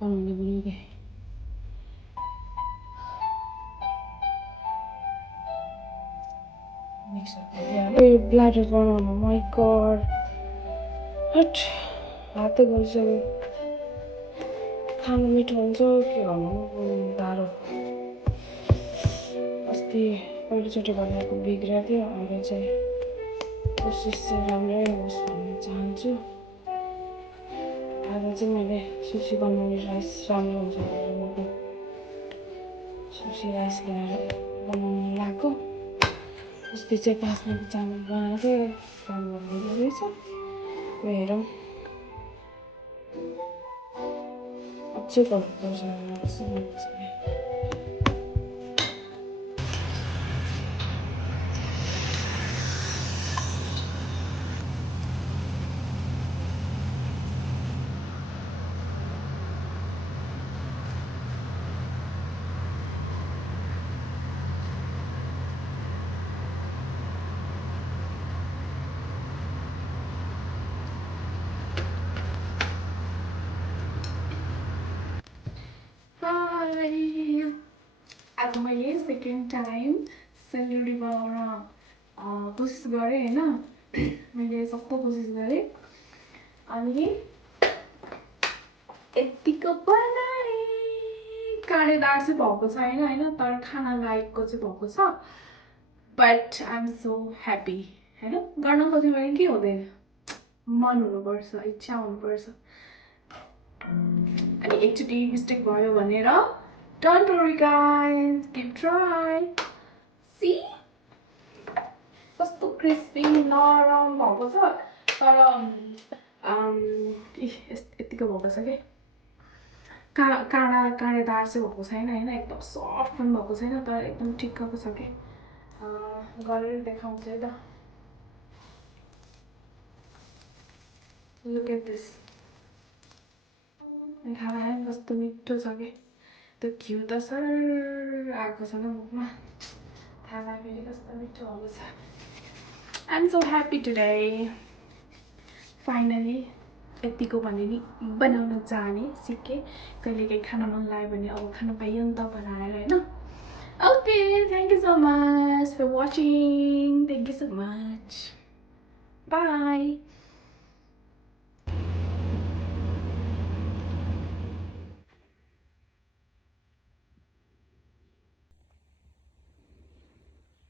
बनाउने पनि के ब्ल्याडर बनाउनु माइ गड हट हातै गइसक्यो खानु मिठो हुन्छ के गर्नु गाह्रो अस्ति पहिलोचोटि बनाएको बिग्रिएको थियो अहिले चाहिँ कोसिस चाहिँ राम्रै होस् भन्ने चाहन्छु आज चाहिँ मैले सुसी बनाउने राइस राम्रो हुन्छ भनेर मैले सुसी राइस ल्याएर बनाउनु लगाएको अस्ति चाहिँ बासमती चामल बनाएको राम्रो हुँदो रहेछ हेरौँ अझै गर्नुपर्छ आज मैले सेकेन्ड टाइम सेलरोटी बनाउन कोसिस गरेँ होइन मैले सक्दो कोसिस गरेँ अनि यतिको बनाएँ काँडेदार चाहिँ भएको छैन होइन तर खाना लायकको चाहिँ भएको छ but I am so happy होइन गर्न खोज्यो भने के हुँदैन मन हुनुपर्छ इच्छा हुनुपर्छ अनि एकचोटि मिस्टेक भयो भनेर Don't worry guys, keep trying. See? कस्तो क्रिस्पी नरम भएको छ तर यतिको भएको छ के काँडेदार चाहिँ भएको छैन होइन एकदम सफ्ट पनि भएको छैन तर एकदम ठिक्कको छ के गरेर देखाउँछु है त Look at this. खाना कस्तो मिठो छ के त्यो घिउ त सर आएको छ मुखमा खाना फेरि कस्तो मिठो भएको छ I am so happy today finally यतिको भने नि बनाउन जाने सिकेँ कहिलेकाहीँ खाना मन लाग्यो भने अब खानु पाइयो नि त बनाएर होइन okay thank you so much for watching thank you so much by